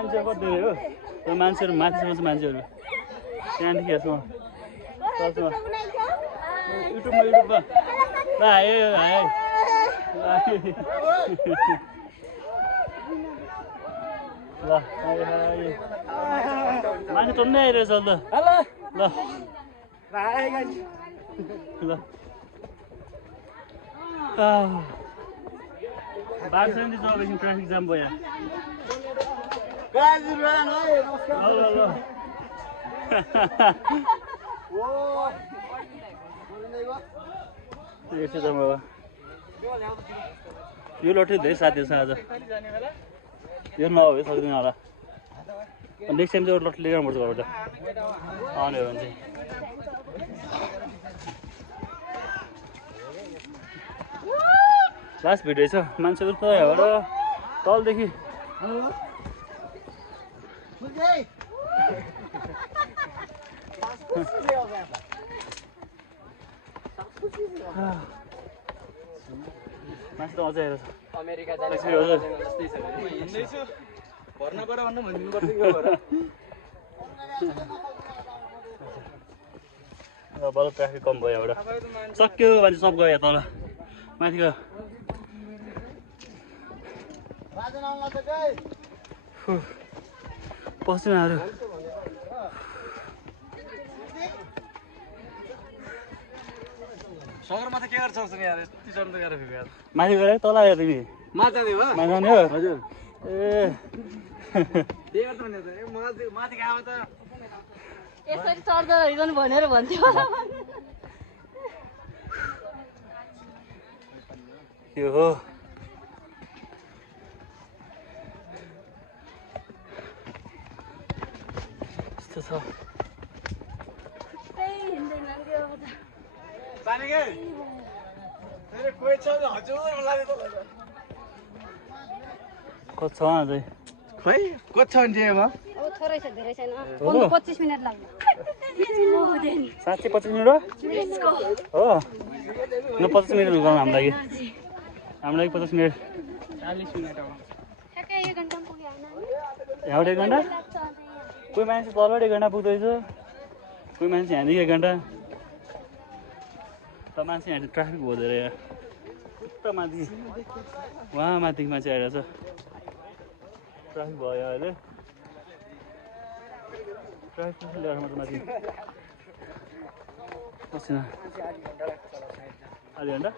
मान्छे कति हो त्यो मान्छेहरू माथिसम्म छ मान्छेहरू त्यहाँदेखि यसमा युट्युबमा ल आयो आयो ल मान्छे टन्नै आइरहेछ ल ल ल बाटो नि जब एकछिन ट्राफिक जाम भयो यो लट्ठी धेरै साथीहरू छ आज यो नभए सक्दैन होला नेक्स्ट टाइम चाहिँ एउटा लट्ठी लिएर आउनुपर्छ घरबाट आउने हो भने चाहिँ लास्ट भिडियो छ मान्छेहरू त एउटा तलदेखि मान्छे त अझै आएर छ अमेरिका बल्ल ट्राफिक कम भयो एउटा सक्यो मान्छे सब गयो तल माथि गयो पसिनाहरू सगरमाथा के गर्छ यार यति चढ्नु त गाह्रो भयो यार माथि गएर तल आयो तिमी माथि हो माथि जाने हो हजुर ए त्यही गर्छ भने त माथि गयो त यसरी चढ्दा हिँड्नु भनेर भन्थ्यो यो हो यस्तो छ सानिके मेरो कोही छ हजुर मलाई त कति छ अझै खै कति छ भने अब थोरै छ धेरै छैन 25 मिनेट लाग्छ 725 मिनेट हो ल 50 मिनेट गरौँ हाम्रो लागि 50 मिनेट 40 मिनेट अब ठ्याक्कै 1 घण्टा पुग्यो हैन यहाँबाट 1 घण्टा कोही मान्छे तलबाट 1 घण्टा पुग्दैछ कोही मान्छे यहाँदेखि 1 घण्टा त मान्छे यहाँ ट्राफिक भयो धेरै यहाँ उता माथि वहाँ माथि मान्छे आइरहेछ ट्राफिक भयो अहिले ट्राफिक ल्याएर मात्र माथि बस्दैन आधी घन्टा